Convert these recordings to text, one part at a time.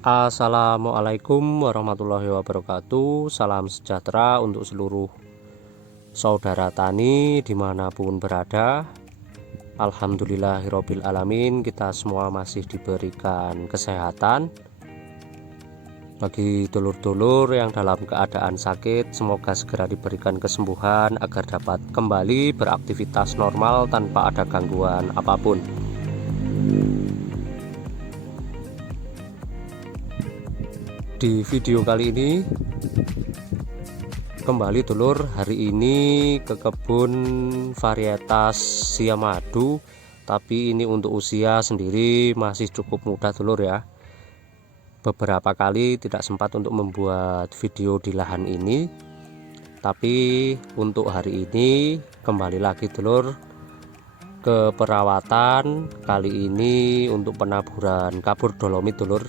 Assalamualaikum warahmatullahi wabarakatuh. Salam sejahtera untuk seluruh saudara tani dimanapun berada. Alhamdulillahirobbil alamin, kita semua masih diberikan kesehatan. Bagi dulur-dulur yang dalam keadaan sakit, semoga segera diberikan kesembuhan agar dapat kembali beraktivitas normal tanpa ada gangguan apapun. Di video kali ini kembali dulur, hari ini ke kebun varietas siam madu, tapi ini untuk usia sendiri masih cukup muda dulur ya. Beberapa kali tidak sempat untuk membuat video di lahan ini, tapi untuk hari ini kembali lagi dulur ke perawatan. Kali ini untuk penaburan kapur dolomit dulur,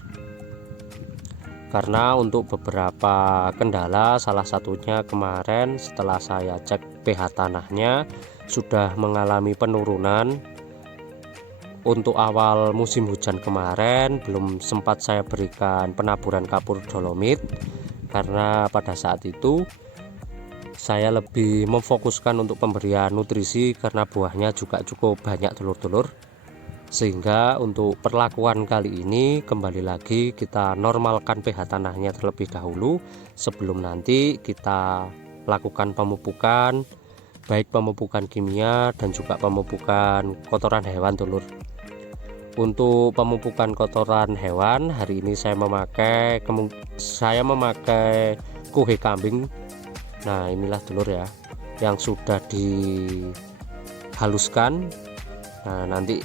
karena untuk beberapa kendala, salah satunya kemarin setelah saya cek pH tanahnya sudah mengalami penurunan. Untuk awal musim hujan kemarin belum sempat saya berikan penaburan kapur dolomit, karena pada saat itu saya lebih memfokuskan untuk pemberian nutrisi karena buahnya juga cukup banyak dulur-dulur. Sehingga untuk perlakuan kali ini kembali lagi kita normalkan pH tanahnya terlebih dahulu sebelum nanti kita lakukan pemupukan, baik pemupukan kimia dan juga pemupukan kotoran hewan dulur. Untuk pemupukan kotoran hewan hari ini saya memakai kuhe kambing. Nah, inilah dulur ya yang sudah dihaluskan. Nah, nanti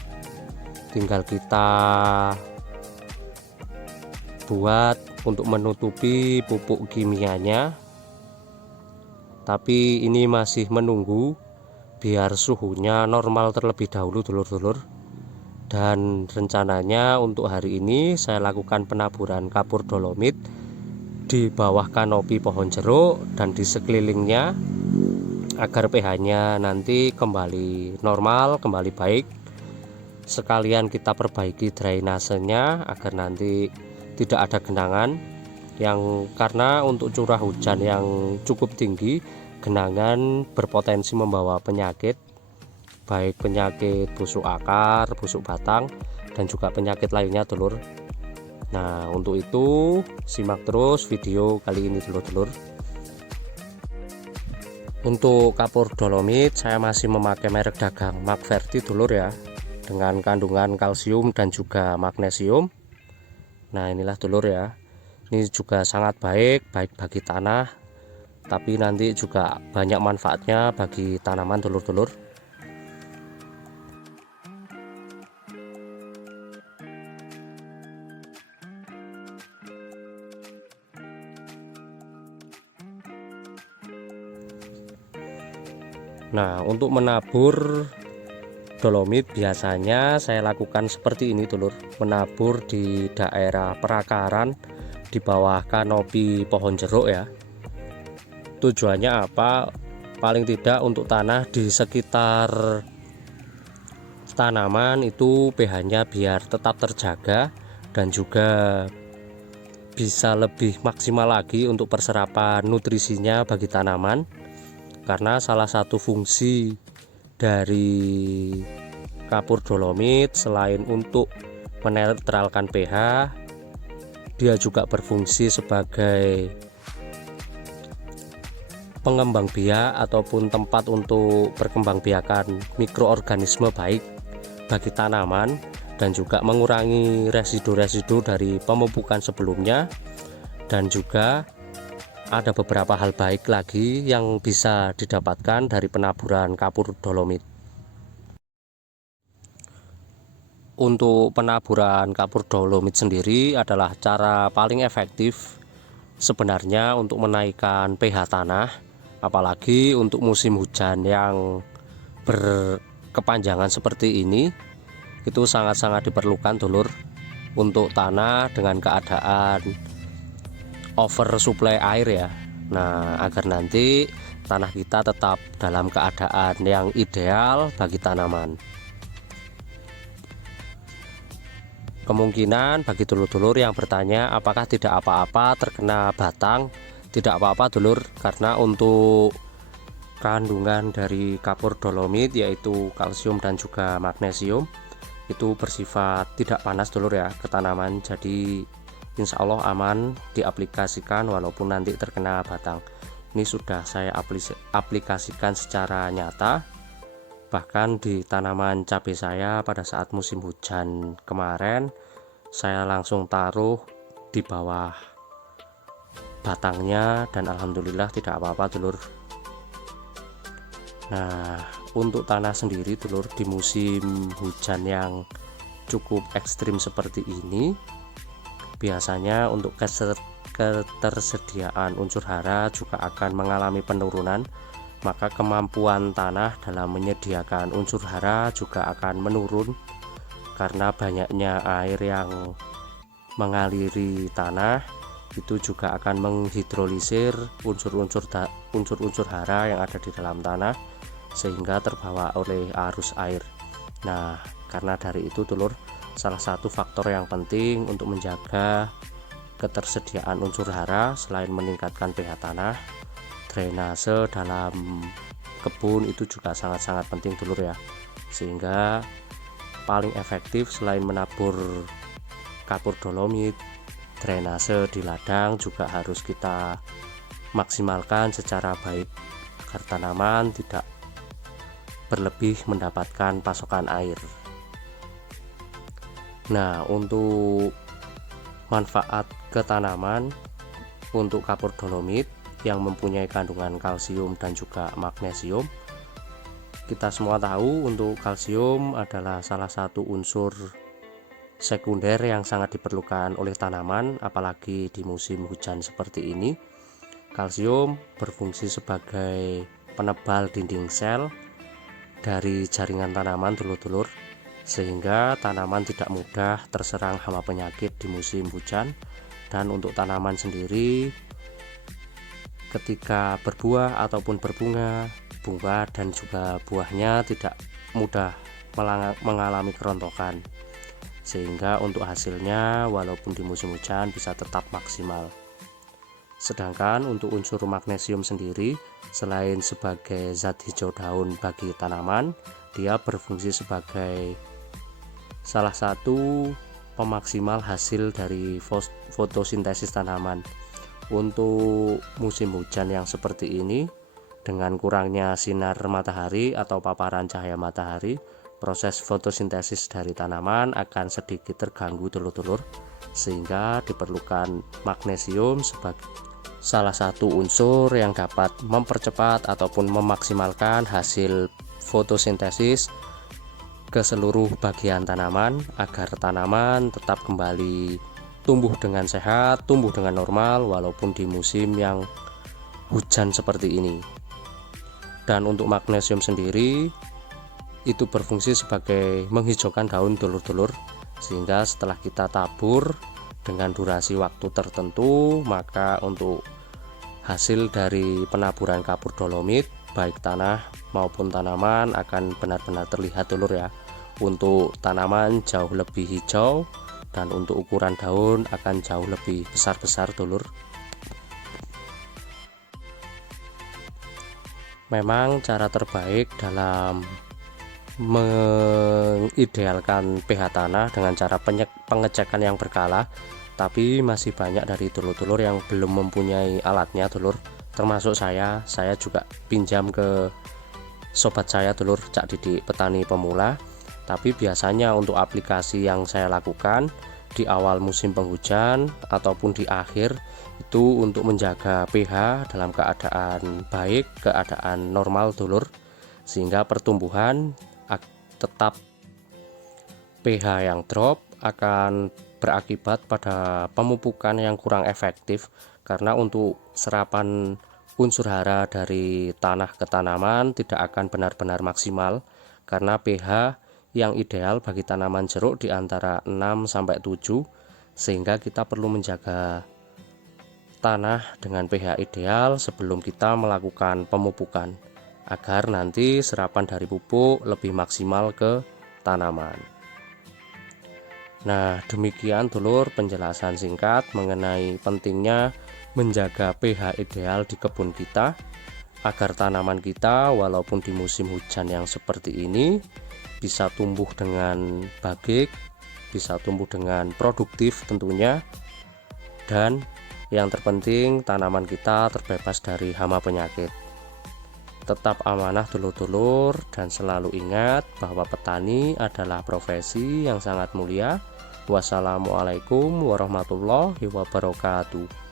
tinggal kita buat untuk menutupi pupuk kimianya, tapi ini masih menunggu biar suhunya normal terlebih dahulu dulur-dulur. Dan rencananya untuk hari ini saya lakukan penaburan kapur dolomit di bawah kanopi pohon jeruk dan di sekelilingnya agar pH-nya nanti kembali normal, kembali baik. Sekalian kita perbaiki drainasenya agar nanti tidak ada genangan, yang karena untuk curah hujan yang cukup tinggi, genangan berpotensi membawa penyakit, baik penyakit busuk akar, busuk batang, dan juga penyakit lainnya dulur. Nah, untuk itu simak terus video kali ini dulur-dulur. Untuk kapur dolomit saya masih memakai merek dagang Macverti dulur ya, dengan kandungan kalsium dan juga magnesium. Nah, inilah dulur ya, ini juga sangat baik bagi tanah, tapi nanti juga banyak manfaatnya bagi tanaman dulur-dulur. Nah, untuk menabur dolomit biasanya saya lakukan seperti ini dulur, menabur di daerah perakaran di bawah kanopi pohon jeruk ya. Tujuannya apa? Paling tidak untuk tanah di sekitar tanaman itu pH-nya biar tetap terjaga dan juga bisa lebih maksimal lagi untuk perserapan nutrisinya bagi tanaman. Karena salah satu fungsi dari kapur dolomit selain untuk menetralkan pH, dia juga berfungsi sebagai pengembang biak ataupun tempat untuk perkembangbiakan mikroorganisme baik bagi tanaman, dan juga mengurangi residu-residu dari pemupukan sebelumnya. Dan juga ada beberapa hal baik lagi yang bisa didapatkan dari penaburan kapur dolomit. Untuk penaburan kapur dolomit sendiri adalah cara paling efektif sebenarnya untuk menaikkan pH tanah, apalagi untuk musim hujan yang berkepanjangan seperti ini. Itu sangat-sangat diperlukan dulur untuk tanah dengan keadaan oversupply air ya. Nah, agar nanti tanah kita tetap dalam keadaan yang ideal bagi tanaman. Kemungkinan bagi dulur-dulur yang bertanya apakah tidak apa-apa terkena batang, tidak apa-apa dulur, karena untuk kandungan dari kapur dolomit yaitu kalsium dan juga magnesium itu bersifat tidak panas dulur ya ke tanaman, jadi insya Allah aman diaplikasikan walaupun nanti terkena batang. Ini sudah saya aplikasikan secara nyata, bahkan di tanaman cabai saya pada saat musim hujan kemarin saya langsung taruh di bawah batangnya dan alhamdulillah tidak apa-apa dulur. Nah, untuk tanah sendiri dulur, di musim hujan yang cukup ekstrim seperti ini biasanya untuk ketersediaan unsur hara juga akan mengalami penurunan, maka kemampuan tanah dalam menyediakan unsur hara juga akan menurun karena banyaknya air yang mengaliri tanah itu juga akan menghidrolisir unsur-unsur hara yang ada di dalam tanah sehingga terbawa oleh arus air. Nah, karena dari itu dulur, salah satu faktor yang penting untuk menjaga ketersediaan unsur hara selain meningkatkan pH tanah, drainase dalam kebun itu juga sangat-sangat penting dulur ya. Sehingga paling efektif selain menabur kapur dolomit, drainase di ladang juga harus kita maksimalkan secara baik agar tanaman tidak berlebih mendapatkan pasokan air. Nah, untuk manfaat ke tanaman untuk kapur dolomit yang mempunyai kandungan kalsium dan juga magnesium, kita semua tahu untuk kalsium adalah salah satu unsur sekunder yang sangat diperlukan oleh tanaman, apalagi di musim hujan seperti ini. Kalsium berfungsi sebagai penebal dinding sel dari jaringan tanaman dulur-dulur, sehingga tanaman tidak mudah terserang hama penyakit di musim hujan. Dan untuk tanaman sendiri ketika berbuah ataupun bunga dan juga buahnya tidak mudah mengalami kerontokan, sehingga untuk hasilnya walaupun di musim hujan bisa tetap maksimal. Sedangkan untuk unsur magnesium sendiri, selain sebagai zat hijau daun bagi tanaman, dia berfungsi sebagai salah satu pemaksimal hasil dari fotosintesis tanaman. Untuk musim hujan yang seperti ini, dengan kurangnya sinar matahari atau paparan cahaya matahari, proses fotosintesis dari tanaman akan sedikit terganggu dulur-dulur, sehingga diperlukan magnesium sebagai salah satu unsur yang dapat mempercepat ataupun memaksimalkan hasil fotosintesis ke seluruh bagian tanaman agar tanaman tetap kembali tumbuh dengan sehat, tumbuh dengan normal walaupun di musim yang hujan seperti ini. Dan untuk magnesium sendiri itu berfungsi sebagai menghijaukan daun dulur-dulur, sehingga setelah kita tabur dengan durasi waktu tertentu, maka untuk hasil dari penaburan kapur dolomit baik tanah maupun tanaman akan benar-benar terlihat dulur ya. Untuk tanaman jauh lebih hijau dan untuk ukuran daun akan jauh lebih besar-besar dulur. Memang cara terbaik dalam mengidealkan pH tanah dengan cara pengecekan yang berkala, tapi masih banyak dari dulur-dulur yang belum mempunyai alatnya dulur, termasuk saya juga pinjam ke sobat saya dulur Cak Didik petani pemula. Tapi biasanya untuk aplikasi yang saya lakukan di awal musim penghujan ataupun di akhir itu untuk menjaga pH dalam keadaan baik, keadaan normal dulur, sehingga pertumbuhan tetap pH yang drop akan berakibat pada pemupukan yang kurang efektif, karena untuk serapan unsur hara dari tanah ke tanaman tidak akan benar-benar maksimal karena pH yang ideal bagi tanaman jeruk di antara 6 sampai 7, sehingga kita perlu menjaga tanah dengan pH ideal sebelum kita melakukan pemupukan agar nanti serapan dari pupuk lebih maksimal ke tanaman. Nah, demikian dulur penjelasan singkat mengenai pentingnya menjaga pH ideal di kebun kita agar tanaman kita walaupun di musim hujan yang seperti ini bisa tumbuh dengan baik, bisa tumbuh dengan produktif tentunya, dan yang terpenting tanaman kita terbebas dari hama penyakit. Tetap amanah dulur-dulur dan selalu ingat bahwa petani adalah profesi yang sangat mulia. Wassalamualaikum warahmatullahi wabarakatuh.